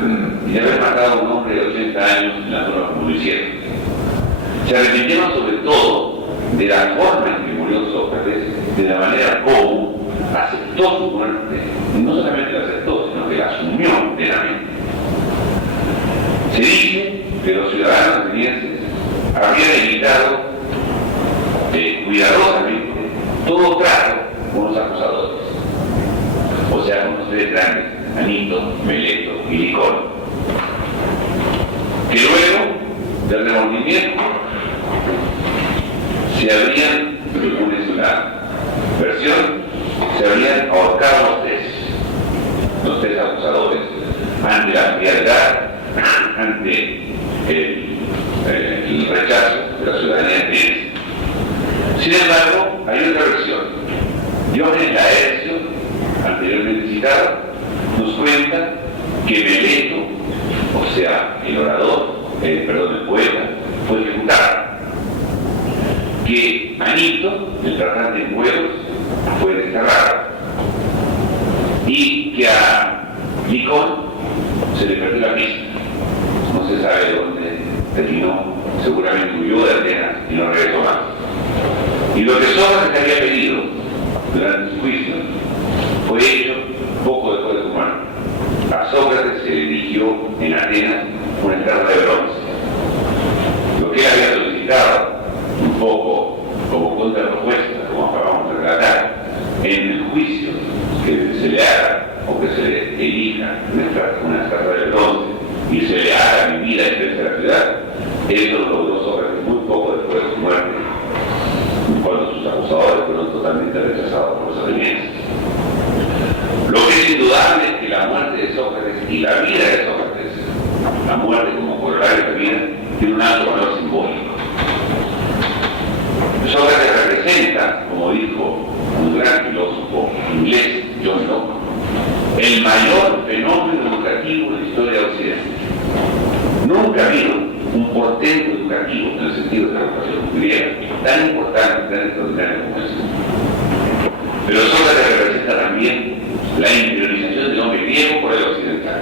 y de haber matado a un hombre de 80 años en la forma como lo hicieron. Se arrepintieron sobre todo de la forma en que murió Sócrates, de la manera como aceptó su muerte, y no solamente la aceptó, sino que la asumió plenamente. Se dice que los ciudadanos atenienses habían evitado cuidadosamente todo trato con los acusadores, o sea, con los tres grandes, Anito, Meleto y Licón, que luego del remordimiento se habrían, según es la versión, se habrían ahorcado los tres acusadores ante la frialdad, ante el rechazo de la ciudadanía ateniense. Sin embargo, hay otra versión. Diógenes Laercio, anteriormente citado, nos cuenta que Meleto, o sea, el orador, el poeta, fue ejecutado. Que Anito, el tratante en vuelos, fue desterrado. Y que a Licón se le perdió la pista. No se sabe dónde terminó, seguramente huyó de Atenas y no regresó más. Y lo que Sócrates había pedido durante su juicio fue hecho poco después de su muerte. A Sócrates se le dirigió en Atenas una estatua de bronce. Lo que él había solicitado explicado un poco como contrapropuesta, como acabamos de relatar, en el juicio que se le haga o que se le elija una estatua de bronce y se le haga vivir en la ciudad, eso lo logró Sócrates muy poco después de su muerte, cuando sus acusadores fueron totalmente rechazados por los atenienses. Lo que es indudable es que la muerte de Sócrates y la vida de Sócrates, la muerte como corolario de la vida, tiene un alto valor simbólico. Sócrates representa, como dijo un gran filósofo inglés, John Locke, el mayor fenómeno educativo de la historia de Occidente. Nunca ha habido un portento educativo en el sentido de la educación griega tan importante, tan extraordinario como este. Pero Sócrates representa también la interiorización del hombre griego por el occidental.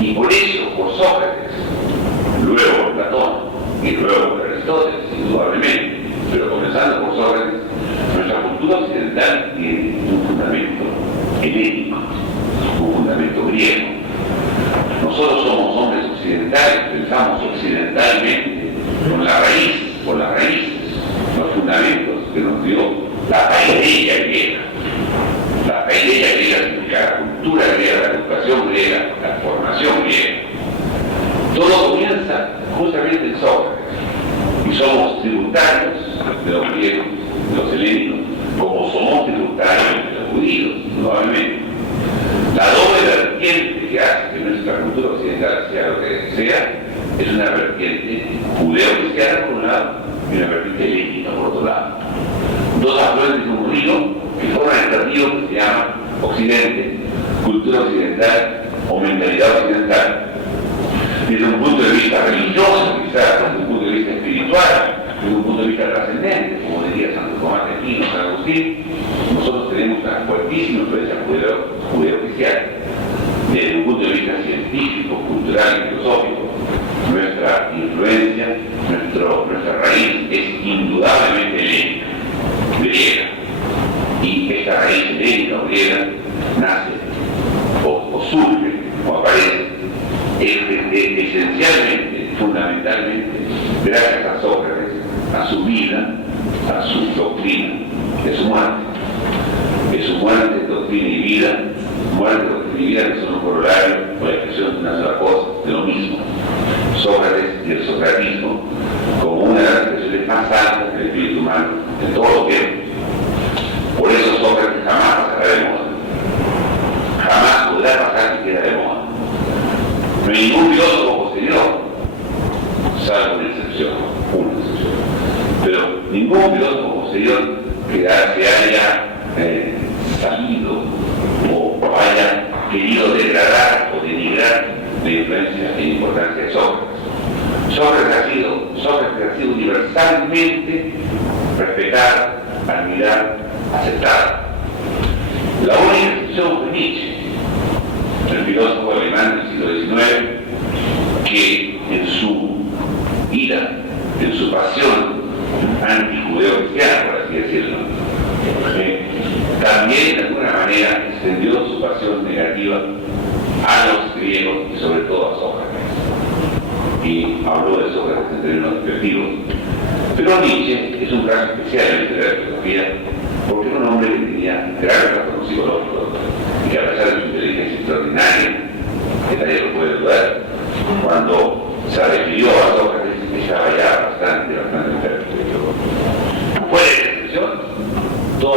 Y por eso, por Sócrates, luego por Platón y luego por Aristóteles, indudablemente, pero comenzando por Sócrates, nuestra cultura occidental tiene un fundamento helénico, un fundamento griego. Nosotros somos hombres occidentales, pensamos occidentalmente con la raíz, con las raíces, los fundamentos que nos dio la paideia griega. La paideia griega significa la cultura griega, la educación griega, la formación griega. Todo comienza justamente en Sócrates. Y somos tributarios de los griegos, de los helénicos, como somos tributarios de los judíos, probablemente. La doble vertiente que hace que nuestra cultura occidental sea lo que sea es una vertiente judeo-cristiana por un lado y una vertiente helénica por otro lado. Dos afluentes de un río que forman este río que se llama Occidente, cultura occidental o mentalidad occidental. Desde un punto de vista religioso, quizás, desde un punto de vista espiritual, desde un punto de vista trascendente, como diría Santo Tomás de Aquino, San Agustín, nosotros tenemos una fuertísima influencia judeo-cristiana. Desde un punto de vista científico, cultural y filosófico, nuestra influencia, nuestra raíz es indudablemente helénica, griega. Y esta raíz helénica o griega nace o surge o aparece esencialmente, fundamentalmente, gracias a Sócrates, a su vida, a su doctrina, de su muerte. De su muerte, doctrina y vida, muerte, doctrina y vida que son un corolario o la expresión de una sola cosa, de lo mismo. Sócrates y el socratismo como una de las expresiones más altas del espíritu humano en todos los tiempos. Por eso Sócrates jamás pasará de moda. Jamás podrá pasar siquiera de moda. No hay ningún filósofo posterior, salvo una excepción, pero ningún filósofo posterior que haya salido o haya querido degradar o denigrar la influencia e importancia de Sócrates. Sócrates ha sido universalmente respetado, admirado, aceptado. La única excepción fue Nietzsche, el filósofo alemán del siglo XIX, que en su ira, en su pasión anti-judeo-cristiana, por así decirlo, también de alguna manera extendió su pasión negativa a los griegos y sobre todo a Sócrates. Y habló de Sócrates en términos despectivos. Pero Nietzsche es un caso especial en la historia de la filosofía, porque era un hombre que tenía graves trastornos psicológicos y que a pesar de su inteligencia extraordinaria, que nadie lo puede dudar, cuando se refirió a Sócrates estaba ya bastante enfermo. Fuera de excepción, todo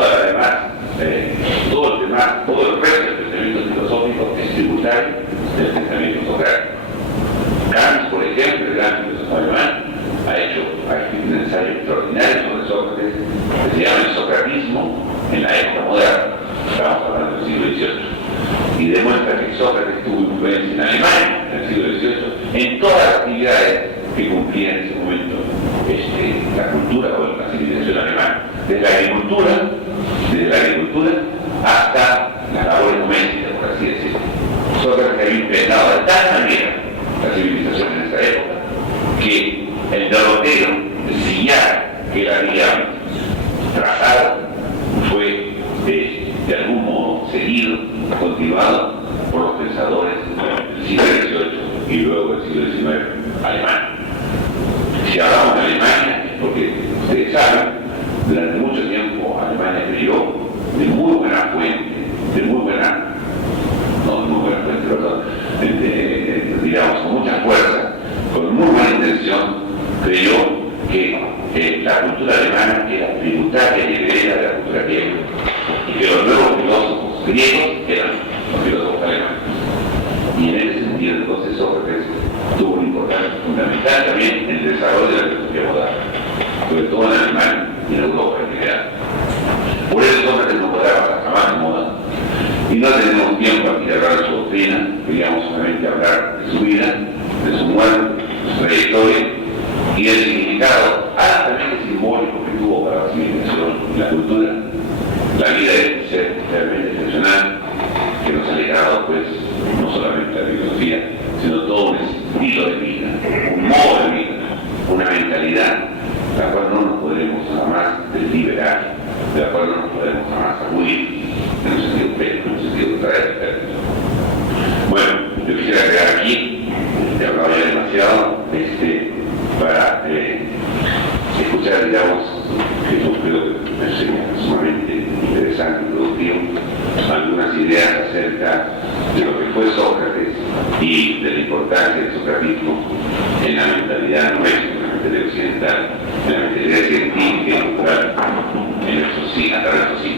el resto del pensamiento filosófico es tributario del pensamiento socrático. Kant, por ejemplo, el gran filósofo alemán, ha escrito un ensayo extraordinario sobre Sócrates que se llama El socratismo en la época moderna. Estamos hablando del siglo XVIII. Y demuestra que Sócrates tuvo influencia en Alemania, en el siglo XVIII, en todas las actividades que cumplía en ese momento la cultura o la civilización alemana. Desde la agricultura hasta las labores domésticas, por así decirlo. Sócrates había inventado de tal manera la civilización en esa época que el derrotero, el sillar que él había trazado fue de algún modo seguido, continuado por los pensadores del siglo XVIII y luego del siglo XIX alemán. Si hablamos de desarrollo de la filosofía moderna, sobre todo en Alemania y en Europa en general. Por eso Sócrates no podrá pasar jamás de moda. Y no tenemos tiempo aquí de hablar de su doctrina, queríamos solamente hablar de su vida, de su muerte, de su trayectoria y el significado altamente simbólico que tuvo para la civilización y la cultura. La vida es un ser realmente excepcional que nos ha legado, pues, no solamente la filosofía, sino todo un estilo de vida, un modo de vida, una mentalidad, la cual no nos podremos jamás liberar, de la cual no nos podremos jamás huir, en un sentido técnico, en un sentido contrario. Bueno, yo quisiera crear aquí, he hablado ya demasiado, para escuchar, digamos, que yo creo que me sería sumamente interesante y productivo, algunas ideas acerca de lo que fue Sócrates y de la importancia del socratismo en la mentalidad nuestra, en la mentalidad occidental, en la mentalidad científica y cultural, a través de nuestros siglos.